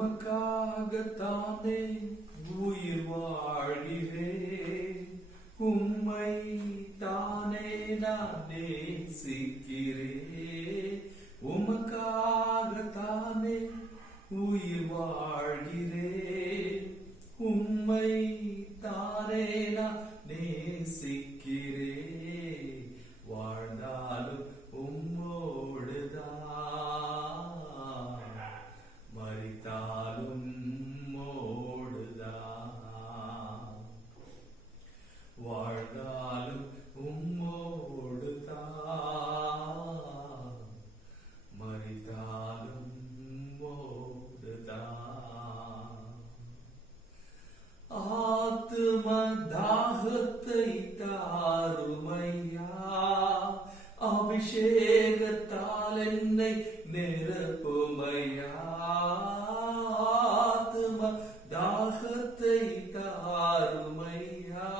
உமக்காகத்தானே உயிர் வாழ்கிறேன், உம்மை தானே நான் நேசிக்கிறேன். உமக்காகத்தானே உயிர் வாழ்கிறேன், உம்மை தானே நான் நேசிக்கிறேன். வாழ்ந்தாலும் உம்மோடுதான், மரித்தாலும் உம்மோடுதான். வாழ்ந்தாலும் உம்மோடுதான், மரித்தாலும் உம்மோடுதான். ஆத்தும தாகத்தை தாருமையா, அபிஷேகத்தால் என்னை நிரப்புமையா. ஆத்தும தாகத்தை தாருமையா,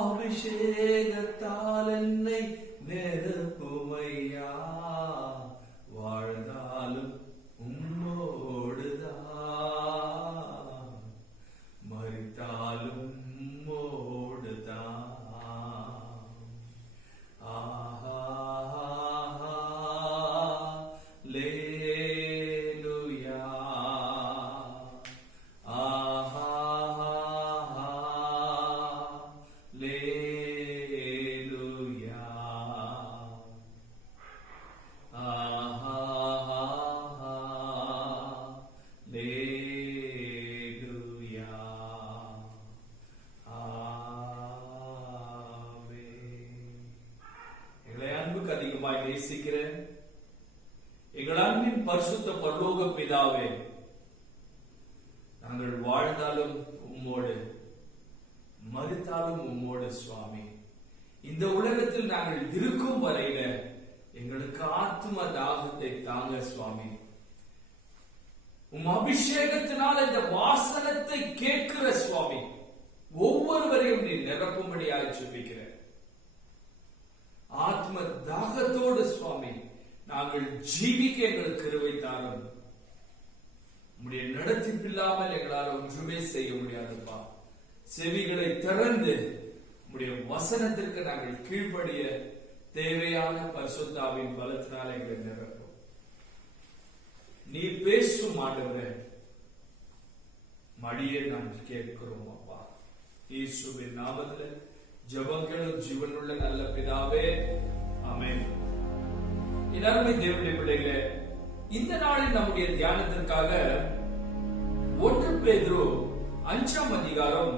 அபிஷேகத்தால் என்னை நிரப்புமையா. வாழ்ந்தாலும் உம்மோடுதான், மரித்தாலும் உம்மோடுதான். அதிகமாய் நேசிக்கிறேன் எங்கள் அன்பின் பரிசுத்த பரலோக பிதாவே, நாங்கள் வாழ்ந்தாலும் உம்மோடு, மரித்தாலும் உம்மோடு சுவாமி. இந்த உலகத்தில் நாங்கள் இருக்கும் வரையில எங்களுக்கு ஆத்ம தாகத்தை தாங்க சுவாமி. உம் அபிஷேகத்தினால் இந்த வாசனத்தை கேட்கிற சுவாமி ஒவ்வொருவரையும் நீ நிரப்பும்படியாக ஜெபிக்கிறேன். ஆத்ம தாகத்தோடு சுவாமி நாங்கள் ஜீவிக்க எங்களுக்கு கிருபை தாரும். உம்முடைய நடத்திப்பில்லாமல் எங்களால் ஒன்றுமே செய்ய முடியாதுப்பா. செவிகளை திறந்து உம்முடைய வசனத்திற்கு நாங்கள் கீழ்ப்படிய தேவையான பரிசுத்தாவின் பலத்தினால் எங்களை நிரப்பும். நீ பேசும் ஆண்டவரே, மடியே நாங்கள் கேட்கிறோம் அப்பா. இயேசுவின் நாமத்தில் ஜெபங்களும் ஜீவனுள்ள நல்ல பிதாவே, ஆமென். அருமை தேவனுடைய பிள்ளைகளே, இந்த நாளில் நம்முடைய தியானத்திற்காக 1 பேதுரு 5ஆம் அதிகாரம்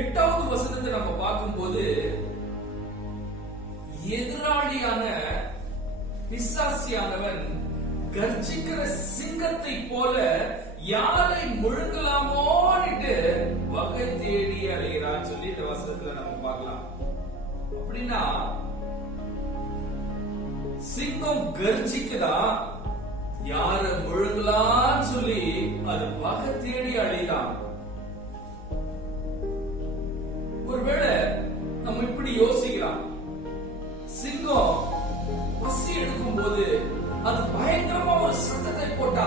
8வது வசனத்தை நம்ம பார்க்கும்போது, எதிராளியான பிசாசியானவன் கர்ஜிக்கிற சிங்கத்தை போல யாரை முழுங்கலாமோன்னு வகை தேடி அலைகிறான்னு சொல்லி இந்த வசனத்துல நம்ம பார்க்கலாம். அப்படின்னா சிங்கம் கர்ஜிக்குதா, யார முழுங்கலான்னு சொல்லி அது வகை தேடி அலைதான். ஒருவேளை நம்ம இப்படி யோசிக்கலாம், சிங்கம் பசி எடுக்கும் போது அது பயங்கரமா ஒரு சத்தத்தை போட்டா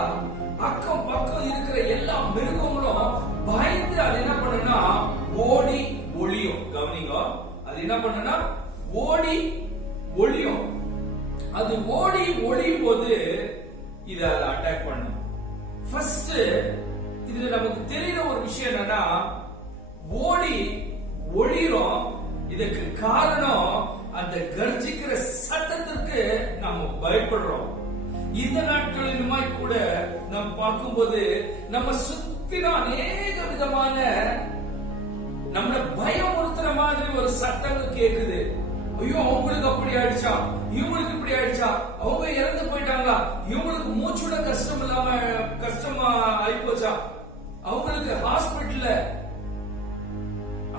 அக்கம் பக்கம் இருக்கிற எல்லா மிருகங்களும் பயந்து அது என்ன பண்ணுனா ஓடி ஒளியும். கவனிங்க, அது என்ன பண்ணுனா ஓடி ஒளியும். அது ஓடி ஒளியும் போது இத அட்டாக் பண்ணும். ஃபர்ஸ்ட் இதுல நமக்கு தெரியுற ஒரு விஷயம் என்னன்னா, ஓடி ஒளிரும். இதுக்கு காரணம் அந்த கர்ஜிக்கிற சத்தத்திற்கு நாம பயப்படுறோம். இந்த நாட்களிலுமாய் கூட நாம் பார்க்கும்போது நம்ம சுத்தின அநேக விதமான நம்மள பயமுறுத்துற மாதிரி ஒரு சத்தங்கள் கேக்குது. ஐயோ, அவங்களுக்கு அப்படி ஆயிடுச்சா, இவங்களுக்கு இப்படி ஆயிடுச்சா, அவங்க இறந்து போயிட்டாங்களா, இவங்களுக்கு மூச்சுட கஷ்டமா ஆயிப்போச்சா, அவங்களுக்கு ஹாஸ்பிட்டல்ல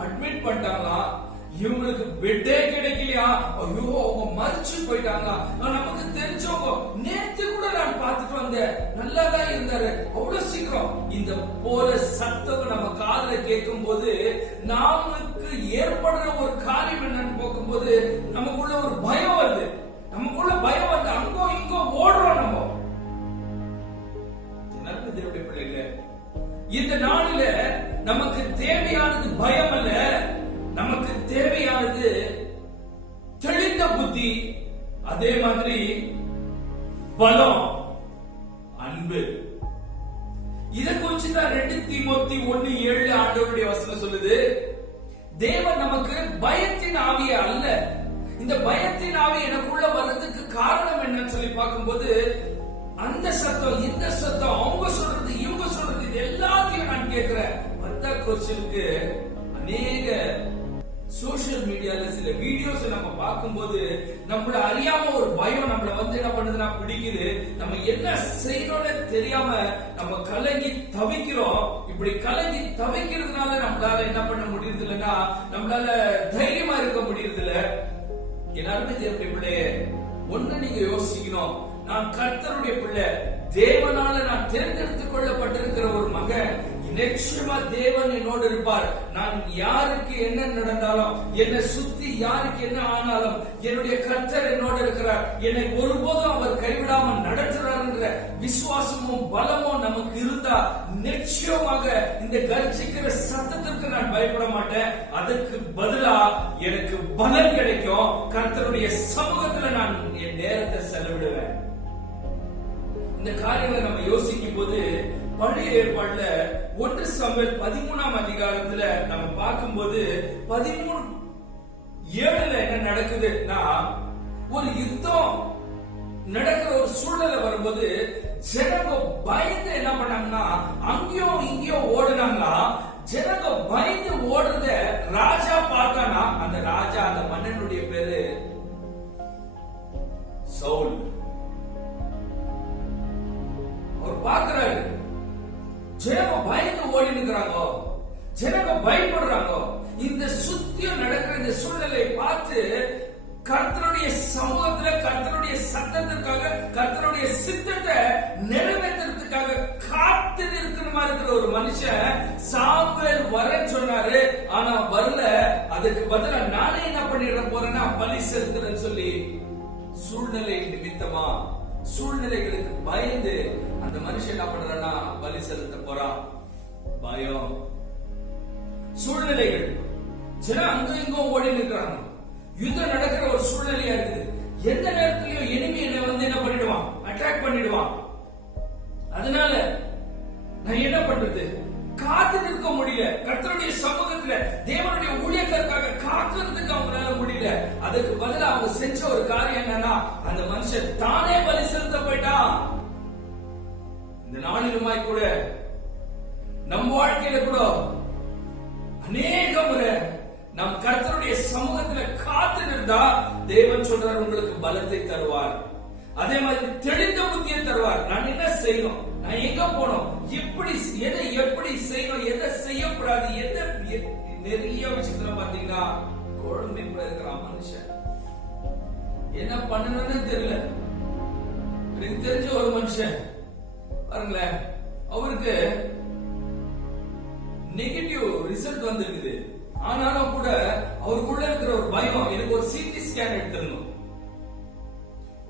அட்மிட் பண்ணிட்டாங்களா, இவங்களுக்கு பெட்டே கிடைக்கலையா, ஐயோ அவங்க மறிச்சு போயிட்டாங்க, நமக்கு தெரிஞ்சவங்க நேத்து கூட நான் பார்த்துட்டு வந்தேன், நல்லாதான் இருந்தாரு, அவ்வளவு சீக்கிரம். இந்த போல சத்தம் நம்ம காதுல கேட்கும் போது நமக்கு ஏற்படுற ஒரு காரியம் என்னன்னு பார்க்கும்போது நமக்குள்ள ஒரு பயம் வருது. நமக்குள்ள பயம் வந்து அங்கோ இங்கோ ஓடுறோம். நம்ம புத்தி, அதே மாதிரி பலம், அன்பு. இதை குறிச்சு தான் 2 தீமோத்தி 1:7 ஆண்டவருடைய வசனம் சொல்லுது. தேவன் நமக்கு பயத்தின் ஆவியை அல்ல. இந்த பயத்தின் ஆவி எனக்குள்ள வர்றதுக்கு காரணம் என்னன்னு சொல்லி பார்க்கும்போது, அந்த சத்தம், இந்த சத்தம், அவங்க சொல்றது, இவங்க சொல்றது, இது எல்லாத்தையும் நான் கேட்கிறேன். பத்தா கோச்சலுக்கு அநேக சோசியல் மீடியால சில வீடியோஸ் நம்ம பார்க்கும்போது நம்மள அறியாம ஒரு பயம் நம்மள என்ன பண்ணுதுன்னா பிடிக்குது. நம்ம என்ன செய்யணும்னு தெரியாம நம்ம கலங்கி தவிக்கிறோம். இப்படி கலங்கி தவிக்கிறதுனால நம்மளால என்ன பண்ண முடியுது இல்லைன்னா, நம்மளால தைரியமா இருக்க முடியுது இல்ல. எல்லாருமே தேவனுடைய பிள்ளையே, ஒண்ணு நீங்க யோசிக்கணும். நான் கர்த்தருடைய பிள்ளை, தேவனால நான் தேர்ந்தெடுத்துக் கொள்ளப்பட்டிருக்கிற ஒரு மகன். நிச்சயமா தேவன் என்னோடு இருப்பார். நான் யாருக்கு என்ன நடந்தாலும், என்னை சுத்தி யாருக்கு என்ன ஆனாலும், என்னுடைய கர்த்தர் என்னோடு இருக்கிறார். என்னை ஒருபோதும் அவர் கைவிடாம நடத்துறார் என்ற விசுவாசமும் பலமும் நமக்கு இருந்தா நிச்சயமாக இந்த கர்ஜிக்கிற சத்தத்திற்கு நான் பயப்பட மாட்டேன். அதற்கு பதிலா எனக்கு பலன் கிடைக்கும். கர்த்தருடைய சமூகத்துல நான் என் நேரத்தை செலவிடுவேன். இந்த காரியங்களை நம்ம யோசிக்கும் போது பழைய ஏற்பாடுல 1 சாமுவேல் 13ஆம் அதிகாரத்துல நம்ம பார்க்கும்போது 13:7 என்ன நடக்குதுன்னா, ஒரு யுத்தம் நடக்கிற ஒரு சூழ்நிலை வரும்போது ஜனங்க பயந்து என்ன பண்ணாங்கன்னா, அங்கேயும் இங்கேயும் ஓடுனாங்களா. ஜனங்க பயந்து ஓடுறத ராஜா பார்த்தானா. அந்த ராஜா, அந்த மன்னனுடைய பேரு சவுல். அவர் பார்க்கிறாரு, ஜனங்க பயந்து ஓடி நிற்கிறாங்க, ஜனங்க பயப்படுறாங்க. இந்த சுத்தியும் நடக்கிற இந்த சூழ்நிலையை பார்த்து கர்த்தருடைய சமூகத்துல கர்த்தருடைய சத்தத்திற்காக, கர்த்தருடைய சித்தத்தை நிறைவேற்றுறதுக்காக காத்து நிற்கணுமா இருக்கிற ஒரு மனுஷன் சாமுவேல் வரேன்னு சொன்னாரு. ஆனா வரல. அதுக்கு பதிலா நானே என்ன பண்ணிட போறேன்னா பலி செலுத்துறேன்னு சொல்லி சூழ்நிலை நிமித்தமா, சூழ்நிலைகளுக்கு பயந்து அந்த மனுஷன் என்ன பண்றான்னா பலி செலுத்த போறான். பயம், சூழ்நிலைகள், சில அங்க இங்க ஓடி நிற்கிறாங்க. யுத்தம் நடக்கிற ஒரு சூழ்நிலையா இருக்குது. எந்த நேரத்திலயும் எனிமி என்ன என்ன பண்ணிடுவான், அட்டாக் பண்ணிடுவான். அதனால நான் என்ன பண்றது, காத்து நிற்க முடியல. கர்த்தருடைய சமூகத்துல தேவனுடைய ஊழியர்களுக்காக காக்கிறதுக்கு அவங்களால முடியல. அதுக்கு பதிலா அவங்க செஞ்ச ஒரு காரியம் என்னன்னா, அந்த மனுஷன் தானே பலி செலுத்த போயிட்டான். இந்த நாளிலுமாய் கூட நம் வாழ்க்கையில கூட அநேக முறை நம் கர்த்தருடைய சமூகத்துல காத்து நின்றா தேவன் சொல்றார், உங்களுக்கு பலத்தை தருவார். அதே மாதிரி தெளிந்த புத்தியை தருவார். நான் என்ன செய்யணும், நான் எங்க போனோம், எப்படி எதை எப்படி செய்யணும், எதை செய்யக்கூடாது, எதை நிறைய விஷயத்துல பாத்தீங்கன்னா குழம்பு இருக்கிறான் மனுஷன். என்ன பண்ணணும்னு தெரியல. எனக்கு தெரிஞ்ச ஒரு மனுஷன் பாருங்களேன், அவருக்கு நெகட்டிவ் ரிசல்ட் வந்திருக்குது. ஆனாலும் கூட அவருக்குள்ள இருக்கிற ஒரு பயம், எனக்கு ஒரு சிடி ஸ்கேன் எடுத்துடணும்.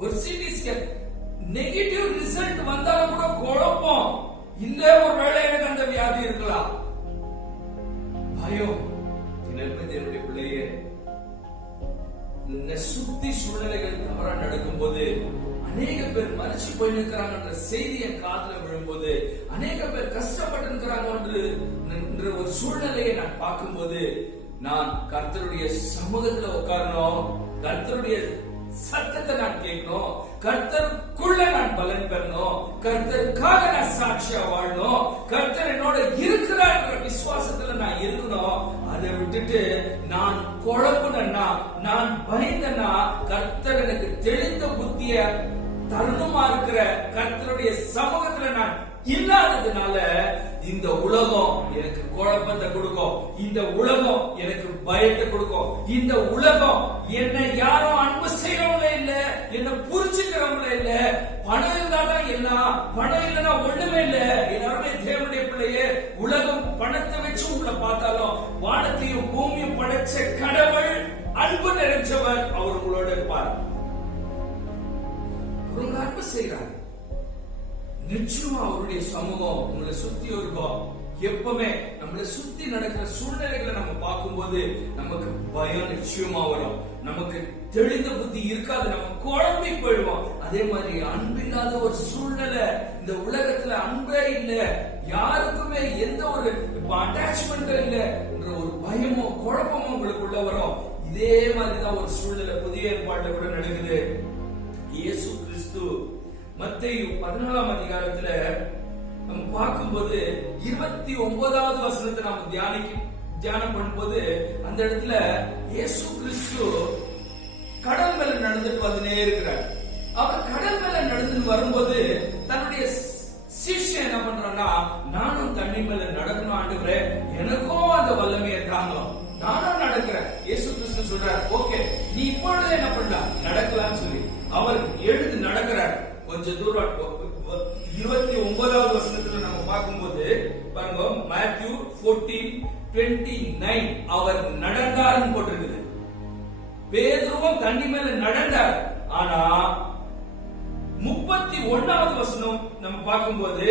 ஒரு சிடி ஸ்கேன் நெகட்டிவ் ரிசல்ட் வந்தாலும் கூட குழப்பம் இல்ல, ஒரு வேளை எனக்கு அந்த வியாதி இருக்கலாம். பயம். தேவனுடைய பிள்ளையே, சுத்தி சூழ்நிலைகள் தவறா நடக்கும் போது அநேக பேர் மறிச்சு போய் நிற்கிறாங்க செய்தி என் காதுல விழும்போது, அநேக பேர் கஷ்டப்பட்டு இருக்கிறாங்க என்ற ஒரு சூழ்நிலையை நான் பார்க்கும்போது, நான் கர்த்தருடைய சமூகத்துல உட்காரணும், கர்த்தருடைய சத்தத்தை நான் கேட்கணும், கர்த்தருக்குள்ள நான் பலன் பெறணும், கர்த்தருக்காக நான் சாட்சியா வாழணும், கர்த்தர் என்னோட இருக்கிறார் விசுவாசத்துல நான் இருக்கணும். அதை விட்டுட்டு நான் குழப்புனா, நான் பயந்தனா, கர்த்தர் எனக்கு தெளிந்த புத்திய தருணமா இருக்கிற கர்த்தருடைய சமூகத்துல நான் இல்லாததுனால இந்த உலகம் எனக்கு குழப்பத்தை கொடுக்கும், இந்த உலகம் எனக்கு பயத்தை கொடுக்கும், இந்த உலகம் என்னை யாரும் அன்பு செய்யறவங்களே இல்ல, என்ன புரிஞ்சுக்கிறவங்களே இல்ல. பணம் இருந்தாதான் எல்லாம், பணம் இல்லைன்னா ஒண்ணுமே இல்ல. எல்லாருமே தேவனுடைய பிள்ளையே, உலகம் பணத்தை வச்சு உங்களை பார்த்தாலும் வானத்தையும் பூமியும் படைச்ச கடவுள் அன்பு நிறைஞ்சவர். அவர் உங்களோட இருப்பார், உங்களை அன்பு செய்யறாரு. நிச்சயமா அவருடைய சமூகம் உங்களை சுத்தி இருக்கும். எப்பவுமே நம்மளை சுத்தி நடக்கிற சூழ்நிலைகளை நம்ம பார்க்கும்போது நமக்கு பயம் நிச்சயமா வரும். நமக்கு தெளிந்த புத்தி இருக்காது, நம்ம குழம்பி போயிடுவோம். அதே மாதிரி அன்பில்லாத ஒரு சூழ்நிலை, இந்த உலகத்துல அன்பே இல்ல, யாருக்குமே எந்த ஒரு அட்டாச்மெண்ட் இல்ல என்ற ஒரு பயமோ குழப்பமோ உங்களுக்குள்ள வரும். இதே மாதிரிதான் ஒரு சூழ்நிலை புதிய ஏற்பாட்டுல கூட நடக்குது. இயேசு கிறிஸ்து மத்தேயு 14ஆம் அதிகாரத்துல நம்ம பார்க்கும்போது 29வது வசனத்தை நாம தியானம் பண்ணும்போது அந்த இடத்துல இயேசு கிறிஸ்து கடல் மேல நடந்துட்டு வந்துனே இருக்கிறார். அவர் கடல் மேல நடந்து வரும்போது தன்னுடைய சிஷ்யன் என்ன பண்றான்னா, நானும் தண்ணி மேல நடக்கணும் ஆண்டவரே, எனக்கும் அந்த வல்லமையை தாங்க, நானும் நடக்கிறேன். இயேசு கிறிஸ்து சொல்றார், ஓகே நீ இப்பொழுது என்ன பண்ணலாம், நடக்கலாம்னு சொல்லி அவர் எழுந்து நடக்கிறார். கொஞ்ச தூரம் 29வது வசனத்துல நம்ம பார்க்கும்போது பாருங்க, மேத்யூ 14:29 அவர் நடந்தார்னு போட்டிருக்குது. பேதுருவும் தண்ணி மேல நடந்தார். ஆனா 31வது வசனம் நம்ம பார்க்கும்போது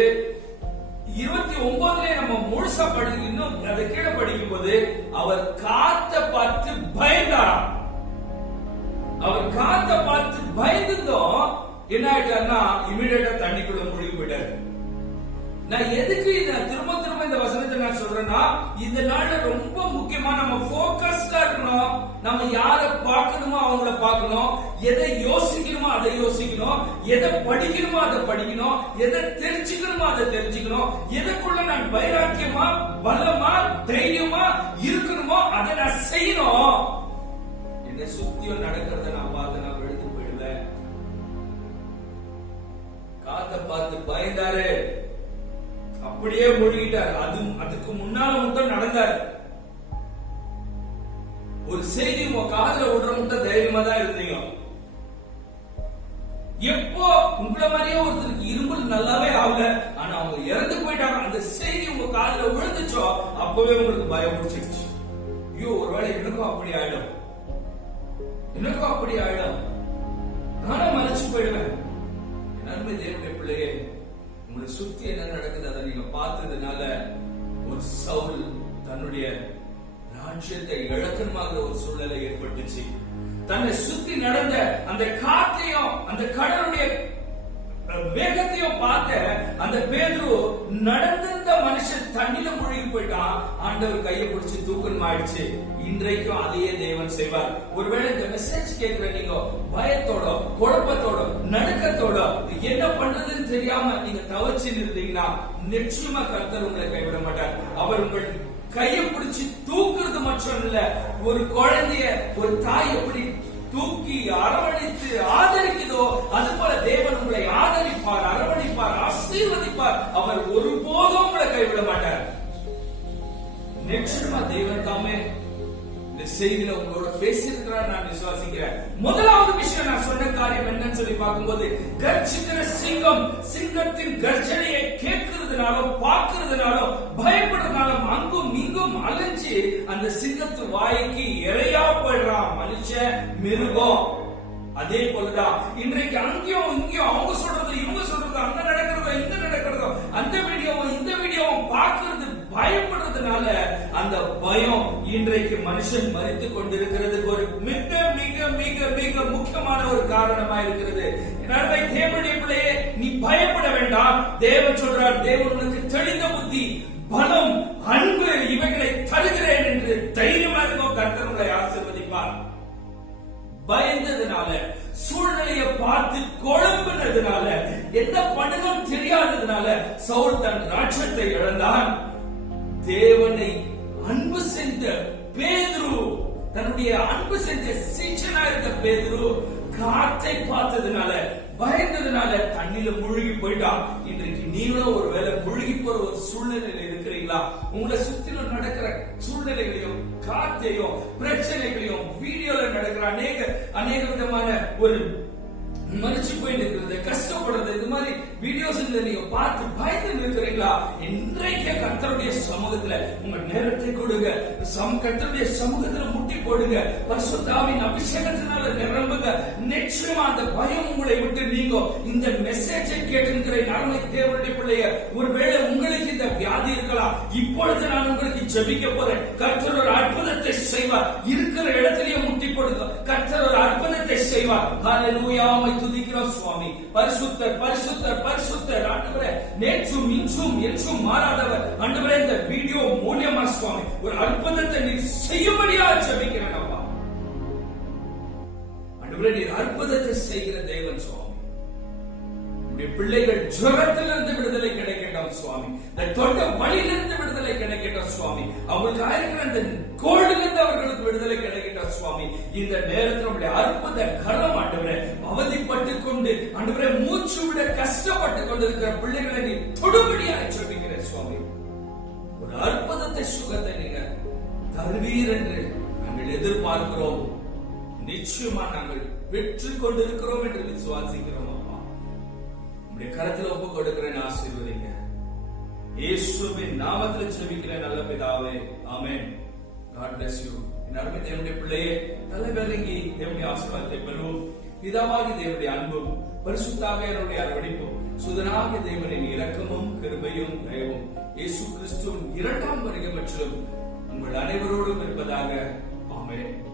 29ல நம்ம முழுசா இன்னும் அதை கீழே படிக்கும் போது அவர் காத்த பார்த்து பயந்தாராம். அவர் காத்த பார்த்து பயந்தும் என்ன ஆயிட்டாருன்னா இமிடியேட்டா தண்ணிக்குள்ள மூழ்கி போயிட்டாரு. நான் எதுக்கு திரும்ப திரும்ப இந்த வசனத்தை நான் சொல்றேன்னா, இந்த நாள்ல ரொம்ப முக்கியமா நம்ம போக்கஸ்டா இருக்கணும். நம்ம யாரை பார்க்கணுமோ அவங்கள பார்க்கணும், எதை யோசிக்கணுமோ அதை யோசிக்கணும், எதை படிக்கணுமோ அதை படிக்கணும், எதை தெரிஞ்சுக்கணுமோ அதை தெரிஞ்சுக்கணும், எதுக்குள்ள நான் வைராக்கியமா பலமா தைரியமா இருக்கணுமோ அதை நான் செய்யணும். என்ன சுத்தியும் நடக்கிறத நான் பார்த்து நான் எழுந்து போயிடுவேன். காத்த பார்த்து பயந்தாரு, அப்படியே மூழ்கிட்டார். அதுக்கு முன்னால மட்டும் நடந்தார். ஒரு செய்தி உங்க காதுல விடுற மட்டும் தைரியமா தான் இருந்தீங்க. எப்போ உங்களை மாதிரியே ஒருத்தருக்கு இருமல் நல்லாவே ஆகல, ஆனா அவங்க இறந்து போயிட்டாங்க, அந்த செய்தி உங்க காதுல விழுந்துச்சோ அப்பவே உங்களுக்கு பயம் பிடிச்சிருச்சு. ஐயோ ஒருவேளை எனக்கும் அப்படி ஆயிடும், எனக்கும் அப்படி ஆயிடும், நானும் மறைச்சு போயிடுவேன். நன்மை தேவனுடைய பிள்ளையே, உங்களை சுத்தி என்ன நடக்குது அதை நீங்க பார்த்ததுனால ஒரு சவுல் தன்னுடைய ராஜ்யத்தை இழக்கணுமாகிற ஒரு சூழ்நிலை ஏற்பட்டுச்சு. தன்னை சுத்தி நடந்த அந்த காற்றையும் அந்த கடலுடைய வேகத்தையும் பார்த்த அந்த பேதுரு நடந்திருந்த மனுஷன் தண்ணில மூழ்கி போயிட்டான். ஆண்டவர் கையை பிடிச்சு தூக்கணும் ஆயிடுச்சு. இன்றைக்கும் அதையே தேவன் செய்வார். ஒருவேளை இந்த மெசேஜ் கேட்கிற நீங்க பயத்தோட குழப்பத்தோட நடுக்கத்தோட என்ன பண்றதுன்னு தெரியாம நீங்க தவச்சு இருந்தீங்கன்னா நிச்சயமா கர்த்தர் உங்களை கைவிட மாட்டார். அவர் உங்கள் கையை பிடிச்சு தூக்குறது மட்டும் இல்ல, ஒரு குழந்தைய ஒரு தாய் எப்படி தூக்கி அரவணைத்து ஆதரிக்குதோ அது போல தேவன் உங்களை ஆதரிப்பார், அரவணைப்பார், ஆசீர்வதிப்பார். அவர் ஒருபோதும் உங்களை கைவிட மாட்டார். நிச்சயமா தேவன் தாமே இந்த செய்தியில உங்களோட பேசியிருக்கிறார் நான் விசுவாசிக்கிறேன். முதலாவது விஷயம் நான் சொன்ன காரியம் என்னன்னு சொல்லி பார்க்கும்போது, கர்ஜிக்கிற சிங்கம் சிங்கத்தின் கர்ஜனையை கேட்கிறதுனாலும் பார்க்கிறதுனாலும் பயப்படுறதுனாலும் அங்கும் இங்கும் அலைஞ்சு அந்த சிங்கத்து வாய்க்கு இறையா போயிடுறான் மனுஷன் மிருகம். அதே போலதான் இன்றைக்கு அங்கேயும் இங்கேயும் அவங்க சொல்றது இவங்க சொல்றது, அங்க நடக்கிறதோ இங்க நடக்கிறதோ, அந்த வீடியோவும் இந்த வீடியோவும் பார்க்கிறது பயப்படுறதுனால அந்த பயம் இன்றைக்கு மனுஷன் மரித்து கொண்டிருக்கிறதுக்கு ஒரு மிக மிக மிக மிக முக்கியமான ஒரு காரணமா இருக்கிறது. தேவனுடைய பிள்ளையே, நீ பயப்பட வேண்டாம். தேவன் சொல்றார், தேவன் உனக்கு தெளிந்த புத்தி பலம் அன்பு இவைகளை தருகிறேன் என்று தைரியமா இருக்கும். கர்த்தர் உங்களை ஆசீர்வதிப்பார். பயந்ததுனால சூழ்நிலையை பார்த்து குழம்பினதுனால என்ன பண்ணணும் தெரியாததுனால சவுல் தன் ராஜ்யத்தை இழந்தான். தேவனை அன்பு செஞ்ச பேதுரு, தன்னுடைய அன்பு செஞ்ச சீச்சனா இருக்க பேதுரு காற்றை பார்த்ததுனால பயந்ததுனால தண்ணில மூழ்கி போயிட்டான். இன்றைக்கு நீங்களும் ஒரு வேளை மூழ்கி போற ஒரு சூழ்நிலையில இருக்கிறீங்களா? உங்களை சுத்திலும் நடக்கிற சூழ்நிலைகளையும் காற்றையும் பிரச்சனைகளையும் வீடியோல நடக்கிற அநேக விதமான ஒரு மறைச்சு போயிட்டு இருக்கிறது, கஷ்டப்படுறது, இது மாதிரி வீடியோஸ் நீங்க பார்த்து பயந்து இருக்கிறீங்களா? இன்றைக்கு கர்த்தருடைய சமூகத்துல உங்க நேரத்தை கொடுங்க. கர்த்தருடைய சமூகத்துல முட்டி போடுங்க. பரிசுத்த ஆவியின் அபிஷேகத்தினால நிரம்புங்க. நிச்சயமா அந்த பயம் உங்களை விட்டு நீங்கும். இந்த மெசேஜை கேட்டிருக்கிற அருமை தேவனுடைய பிள்ளைய, ஒருவேளை உங்களுக்கு இந்த வியாதி இருக்கலாம். இப்பொழுது நான் உங்களுக்கு ஜெபிக்க போறேன். கர்த்தர் ஒரு அற்புதத்தை செய்வார். இருக்கிற இடத்திலேயே முட்டி போடுங்க. கர்த்தர் ஒரு அற்புதத்தை செய்வார். ஹல்லேலூயா. உம்மை துதிக்கிறோம் சுவாமி. பரிசுத்தர் பரிசுத்தர் பரிசுத்தர். ஆண்டவரே, நேற்றும் இன்றும் என்றும் மாறாதவர். ஆண்டவரே, இந்த வீடியோ மூலியமா சுவாமி ஒரு அற்புதத்தை நீர் செய்யும்படியா ஜெபிக்கிறேன் அப்பா. ஆண்டவரே, நீர் அற்புதத்தை செய்கிற தேவன் சுவாமி. உம்முடைய பிள்ளைகள் ஜுரத்திலிருந்து விடுதலை கிடைக்கட்டும் சுவாமி. இந்த தொண்ட வலியிலிருந்து விடுதலை கிடைக்கட்டும் சுவாமி. அவங்களுக்கு ஆயிருக்கிற அந்த கோல்டிலிருந்து அவர்களுக்கு விடுதலை கிடைக்கட்டும் சுவாமி. இந்த நேரத்தில் உடைய அற்புத கரம் ஆண்டவரே, அவதிப்பட்டுக் கொண்டு ஆண்டவரே மூச்சு விட கஷ்டப்பட்டு கொண்டிருக்கிற பிள்ளைகளை நீ தொடுபடியாக ஜெபிக்கிறேன் சுவாமி. ஒரு அற்புதத்தை சுகத்தை நீங்க தருவீர் என்று நாங்கள் எதிர்பார்க்கிறோம். நிச்சயமா நாங்கள் பெற்றுக் கொண்டிருக்கிறோம் என்று விசுவாசிக்கிறோம் அப்பா. உங்களுடைய கரத்தில் ஒப்பு கொடுக்கிறேன், ஆசீர்வதிங்க. இயேசுவின் நாமத்தில் ஜெபிக்கிறேன் நல்ல பிதாவே, ஆமென். God bless you. என் அருமை தேவனுடைய பிள்ளையே, தலைவலங்கி தேவனுடைய ஆசீர்வாதத்தை பெறுவோம். பிதாவாகி தேவனுடைய அன்பும் பரிசுத்தாவியானவருடைய அரவணைப்பும் சுதனாகிய தேவனின் இரக்கமும் கிருபையும் தயவும் இயேசு கிறிஸ்துவின் இரண்டாம் வருகை மற்றும் உங்கள் அனைவரோடும் இருப்பதாக. ஆமென்.